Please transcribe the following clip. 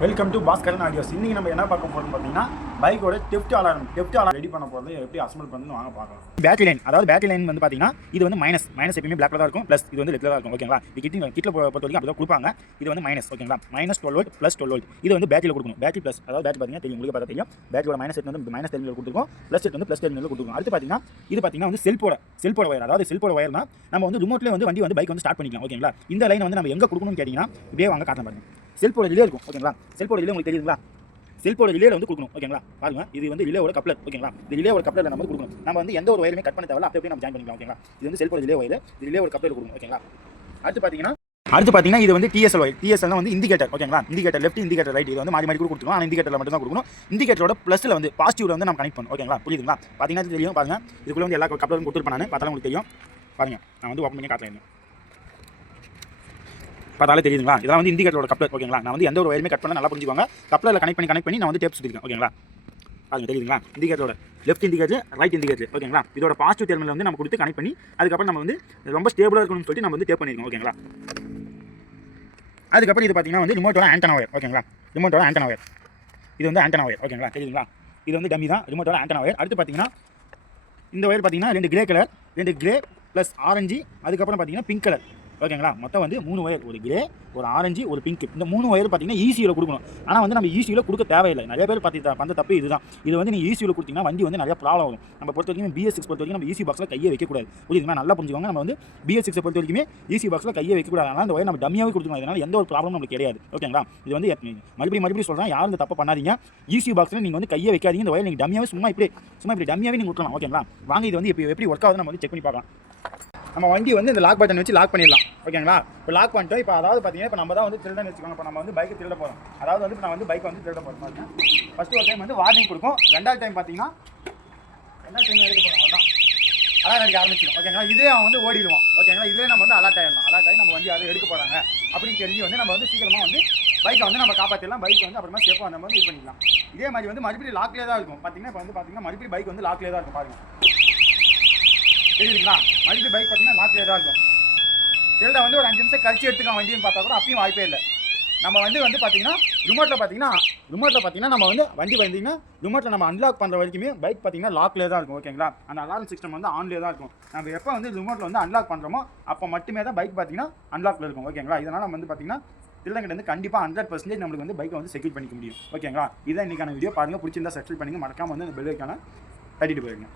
Welcome to Bhaskaran audios. இன்னைக்கு நம்ம என்ன பார்க்க போறோம்னு பார்த்தீங்கன்னா பைக்கோட டெஃப்ட் அலாரம் ரெடி பண்ண போகிறது எப்படி அசம்பிள் பண்ணி வாங்க பார்க்கலாம். பேட்டரி லைன், அதாவது பேட்டரி லைன் வந்து பார்த்தீங்கன்னா இது வந்து மைனஸ் எப்பயுமே பிளாக்ல தான் இருக்கும், ப்ளஸ் இது வந்து ரெட்ல தான் இருக்கும். ஓகேங்களா, இது கிட்ட பொறுத்த வரைக்கும் அப்படி தான் கொடுப்பாங்க. இது வந்து மைனஸ், ஓகேங்களா, மைனஸ் 12 வோல்ட் ப்ளஸ் 12 வோல்ட். இது வந்து பேட்டரியில் கொடுக்கணும். பேட்டரி ப்ளஸ், அதாவது பேட்டரி பார்த்தீங்கன்னா தெரியும், உங்களுக்கு பார்த்தா தெரியும். பேட்டரியோட மைனஸ் செட் வந்து மைனஸ் டெர்மினல் கொடுத்துருக்கோம், ப்ளஸ் செட் வந்து ப்ளஸ் டெர்மினல் கொடுத்துருக்கோம். அடுத்து பார்த்தீங்கன்னா இது பார்த்தீங்கன்னா வந்து செல்போட வயர், அதாவது செல்போட வயர்னா நம்ம வந்து ரிமோட்லேயே வந்து வண்டி வந்து பைக் வந்து ஸ்டார்ட் பண்ணிக்கலாம். ஓகேங்களா, இந்த லைனை வந்து நம்ம எங்கே கொடுக்கணும்னு கேட்டிங்கன்னா இப்படியே வாங்க காட்டலாம் பாருங்க. செல்போட ரிலே இருக்கும். ஓகேங்களா, செல்போட ரிலே உங்களுக்கு தெரியுங்களா, செல்போட ரிலேல வந்து கொடுக்கணும். ஓகேங்களா, பாருங்க, இது வந்து ரிலேவோட கப்ளர். ஓகேங்களா, இந்த ரிலேவோட கப்ளர்ல நம்ம கொடுக்கணும். நம்ம வந்து எந்த ஒரு வயருமே கட் பண்ண தேவையில்ல, அப்படியே நம்ம ஜாயின் பண்ணிக்கலாம். ஓகேங்களா, இது வந்து செல்போட ரிலே வயர், இது ரிலேவோட கப்ளர் கொடுக்கணும். ஓகேங்களா, அடுத்து பார்த்தீங்கன்னா இது வந்து டிஎஸ்எல் வயர். டிஎஸ்எல் வந்து இண்டிகேட்டர். ஓகேங்களா, இண்டிகேட்டர் லெஃப்ட், இண்டிகேட்டர் ரைட், இது வந்து மாறி கொடுத்துருக்கோம். ஆனால் இண்டிகேட்டர்ல மட்டும் தான் கொடுக்கணும். இண்டிகேட்டரோட ப்ளஸ்ல வந்து பாசிட்டிவ்ல வந்து நம்ம கனெக்ட் பண்ணணும். ஓகேங்களா, புரியுதுங்களா? பார்த்தீங்கன்னா தெரியும், பாருங்க, இதுக்குள்ள வந்து எல்லா கப்ளரும் கொடுத்துருப்பானு பார்த்தாலும் உங்களுக்கு தெரியும். பாருங்க, நான் வந்து ஓப்பன் பண்ணி காட்டுறேன், பார்த்தாலே தெரியுதுங்களா? இதெல்லாம் வந்து இண்டிகேட்டரோட கப்ளர். ஓகேங்களா, நான் வந்து எந்த ஒரு வயருமே கட் பண்ண நல்லா புரிஞ்சுக்கோங்க. கப்ளரில் கனெக்ட் பண்ணி நான் வந்து டேப் சுற்றிருக்கேன். ஓகேங்களா, பாருங்க, தெரியுதுங்களா? இண்டிகேட்டரோட லெஃப்ட் இண்டிகேட்டர், ரைட் இண்டிகேட்டர். ஓகேங்களா, இதோட பாசிட்டிவ் டெர்மினல் வந்து நம்ம கொடுத்து கனெக்ட் பண்ணி அதுக்கப்புறம் நம்ம வந்து ரொம்ப ஸ்டேபிளாக இருக்கணும்னு சொல்லிட்டு நம்ம வந்து டேப் பண்ணிருக்கோம். ஓகேங்களா, அதுக்கப்புறம் இது பார்த்தீங்கன்னா வந்து ரிமோட்டோட ஆண்டனா வயர். ஓகேங்களா, ரிமோட்டோட ஆண்டனா வயர், இது வந்து ஆண்டனா வயர். ஓகேங்களா, தெரியுதுங்களா? இது வந்து டம்மி தான், ரிமோட்டோட ஆண்டனா வயர். அடுத்து பார்த்தீங்கன்னா இந்த வயர் பார்த்தீங்கன்னா 2 grey colour, 2 grey plus orange, அதுக்கப்புறம் பார்த்தீங்கன்னா பிங்க் கலர். ஓகேங்களா, மொத்தம் வந்து 3 வயர், ஒரு கிரே, ஒரு ஆரஞ்சு, ஒரு பிங்க். இந்த 3 வயர் பார்த்தீங்கன்னா ஈசியில் கொடுக்கணும். ஆனால் வந்து நம்ம ஈசியில் கொடுக்க தேவையில்லை. நிறைய பேர் பண்ண தப்பு இதுதான். இது வந்து நீங்கள் ஈசியில் கொடுத்தீங்கன்னா வண்டி வந்து நிறைய ப்ராப்ளம் வரும். நம்ம பொறுத்த வரைக்கும் BS6 பொறுத்த வரைக்கும் நம்ம ஈசி பாக்ஸில் கையை வைக்கக்கூடாது. புரியுதுங்களா? நல்லா புரிஞ்சுக்கோங்க. நம்ம வந்து BS6 பொறுத்த வரைக்குமே ஈசி பாக்ஸில் கையை வைக்கக்கூடாது. ஆனால் அந்த வயர் நம்ம டம்மியாகவே கொடுத்துக்கணும். இதனால் எந்த ஒரு ப்ராப்ளம் நமக்கு கிடையாது. ஓகேங்களா, இது வந்து மறுபடியும் சொல்கிறேன், யாரும் இந்த தப்பு பண்ணாதீங்க. ஈசி பாக்ஸில் நீங்கள் வந்து கையை வைக்காதீங்க. இந்த வயர் நீங்கள் டம்மியாகவே சும்மா இப்படி டம்மியாகவே நீங்கள் விட்டுலாம். ஓகேங்களா, வாங்க, இது வந்து எப்படி ஒர்க் ஆகுது நம்ம வந்து செக் பண்ணி பார்க்கலாம். நம்ம வண்டி வந்து இந்த லாக் பட்டன் வச்சு லாக் பண்ணிடலாம். ஓகேங்களா, இப்போ லாக் பண்ணிட்டோம். இப்போ அதாவது பார்த்தீங்கன்னா இப்போ நம்ம தான் வந்து திருடன்னு வச்சுக்கோங்க. இப்போ நம்ம வந்து பைக்கை திருட போகிறோம். அதாவது வந்து நான் வந்து பைக்கை வந்து திருட போகிறோம். பாருங்க, ஃபஸ்ட்டு ஒரு டைம் வந்து வார்னிங் கொடுக்கும். ரெண்டாவது டைம் பார்த்தீங்கன்னா எடுக்க போகிறோம். அவ்வளோதான், அலர்ட் அடிக்க ஆரம்பிச்சிடும். ஓகேங்களா, இதே அவன் வந்து ஓடிடுவான். ஓகேங்களா, இதே நம்ம வந்து அலர்ட் ஆகி நம்ம வண்டி அதை எடுக்க போகிறாங்க அப்படின்னு தெரிஞ்சு வந்து நம்ம வந்து சீக்கிரமாக வந்து பைக்கை வந்து நம்ம காப்பாற்றிடலாம். பைக் வந்து அப்புறமா சேஃபாக நம்ம வந்து இது பண்ணிக்கலாம். இதே மாதிரி வந்து மறுபடியும் லாக்லேயே தான் இருக்கும். பார்த்தீங்கன்னா இப்போ வந்து பார்த்தீங்கன்னா மறுபடியும் பைக் வந்து லாக்லேயே தான் இருக்கும். பாருங்கள், தெரியுதுங்களா? மறுபடியும் பைக் பார்த்தீங்கன்னா லாக்லேயே தான் இருக்கும். இதில் வந்து ஒரு 5 நிமிஷம் கழிச்சு எடுத்துக்கலாம் வண்டின்னு பார்த்தா கூட அப்பயும் வாய்ப்பே இல்லை. நம்ம வந்து பார்த்தீங்கன்னா ரிமோட்டில் பார்த்தீங்கன்னா நம்ம வந்து வண்டி பார்த்தீங்கன்னா ரிமோட்டில் நம்ம அன்லாக் பண்ணுற வரைக்குமே பைக் பார்த்தீங்கன்னா லாக்லேயே தான் இருக்கும். ஓகேங்களா, அந்த அலாரம் சிஸ்டம் வந்து ஆன்லேயே தான் இருக்கும். நம்ம எப்போ வந்து ரிமோட்டில் வந்து அன்லாக் பண்ணுறோமோ அப்போ மட்டுமே தான் பைக் பார்த்தீங்கன்னா அன்லாக்ல இருக்கும். ஓகேங்களா, இதனால் நம்ம வந்து பார்த்தீங்கன்னா திருடங்கிட்ட வந்து கண்டிப்பாக 100% நம்மளுக்கு வந்து பைக்கை வந்து செக்யூர் பண்ணிக்க முடியும். ஓகேங்களா, இதான் இன்றைக்கான வீடியோ. பாருங்கள், பிடிச்சிருந்தா சப்ஸ்கிரைப் பண்ணுங்கள், மறக்காமல் வந்து அந்த பெல் ஐக்கானை தட்டிட்டு போயிருங்க.